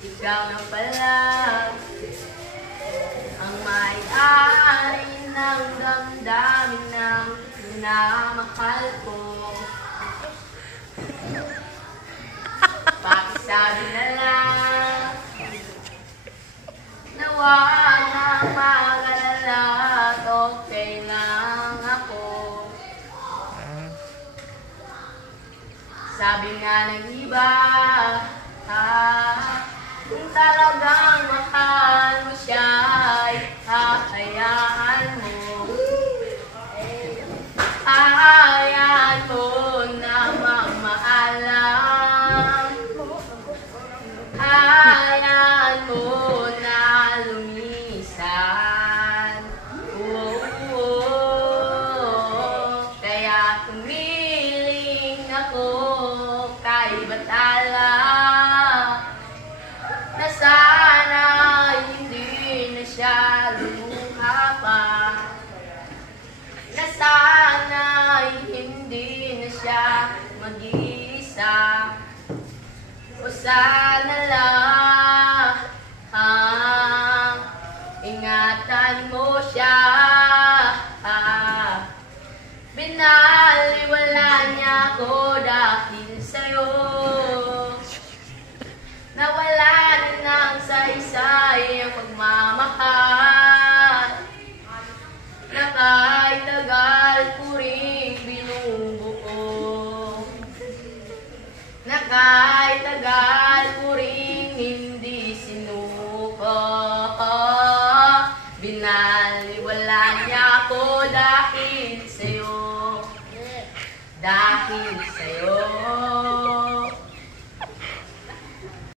ikaw na pala ang may-ari ng damdamin ng minamahal ko. Pakisabi na lang na wag nang mag-alala at okay lang ako. Sabi nga ng iba, kung talagang mahal mo siya, ay hahayaan mo. Hahayaan mo na mamaalam. Hahayaan mo na lumisan. Kaya tumiling ako kay Batala na sana hindi na siya lumuha pa, na sana hindi na siya mag-iisa, o sana lang ingatan mo siya. Binaliwala niya ako dahil sa'yo. Nawala na ng saysay ang pagmamahal na kahit tagal ko rin binubuo, na kahit tagal ko rin hindi sinuko. Binaliwala niya ako dahil sa'yo, dahil